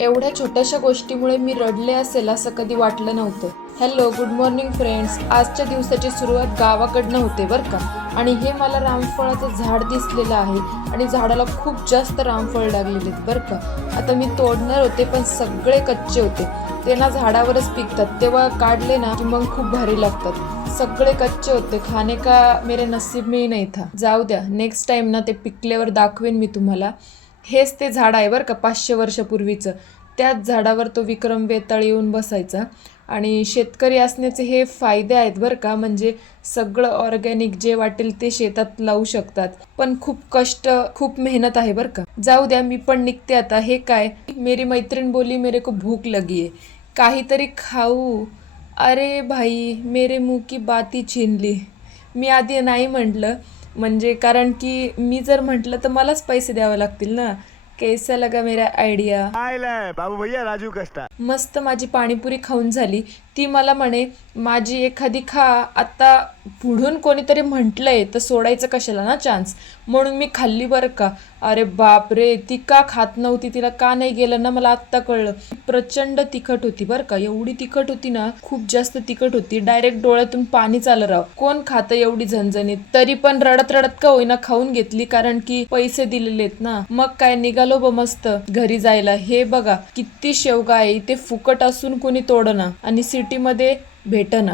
एवढ्या छोट्याशा गोष्टीमुळे मी रडले असेल असं कधी वाटलं नव्हतं. Hello, good morning friends. आजच्या दिवसाची सुरुवात गावाकडनं होते बरं का. आणि हे मला रामफळाचं झाड दिसलेलं आहे आणि झाडाला खूप जास्त रामफळ लागलेले आहेत बरं का. आता मी तोडणार होते पण सगळे कच्चे होते. ते ना झाडावरच पिकतात, तेव्हा काढले ना की मग खूप भारी लागतात. सगळे कच्चे होते, खाणे का मेरे नसीब में ही नहीं था. जाऊ द्या, नेक्स्ट टाइम ना ते पिकल्यावर दाखवेन मी तुम्हाला. हेच ते झाड आहे बरं का 500 वर्षापूर्वीचं. त्याच झाडावर तो विक्रम बेताळ येऊन बसायचा. आणि शेतकरी असण्याचे हे फायदे आहेत बरं का. म्हणजे सगळं ऑर्गॅनिक जे वाटेल ते शेतात लावू शकतात, पण खूप कष्ट, खूप मेहनत आहे बरं का. जाऊ द्या, मी पण निघते आता. हे काय, मेरी मैत्रीण बोली मेरे को भूक लगी है, काहीतरी खाऊ. अरे भाई, मेरे मुंह की बात ही छीन ली. मी आधी नाही म्हटलं, म्हणजे कारण की मी जर म्हटलं तर मलाच पैसे द्यावे लागतील ना. कैसा लगा मेरा आयडिया. आयलाय बाबू भैया राजू कष्टा. मस्त माझी पाणीपुरी खाऊन झाली. ती मला म्हणे, माझी एखादी खा. आता पुढून कोणीतरी म्हटलंय तर सोडायचं कशाला ना चान्स. म्हणून मी खाल्ली बरं का. अरे बाप रे, ती का खात नव्हती, तिला का नाही गेलं ना, मला आत्ता कळलं. प्रचंड तिखट होती बरं का. एवढी तिखट होती ना, खूप जास्त तिखट होती. डायरेक्ट डोळ्यातून पाणी चाललं राव. कोण खातं एवढी झणझणीत. तरी पण रडत रडत का होईना खाऊन घेतली, कारण की पैसे दिलेलेत ना. मग काय, निघालो ब मस्त घरी जायला. हे बघा किती शेवगा आहे इथे, फुकट असून कोणी तोडना आणि सिटीमध्ये भेटना.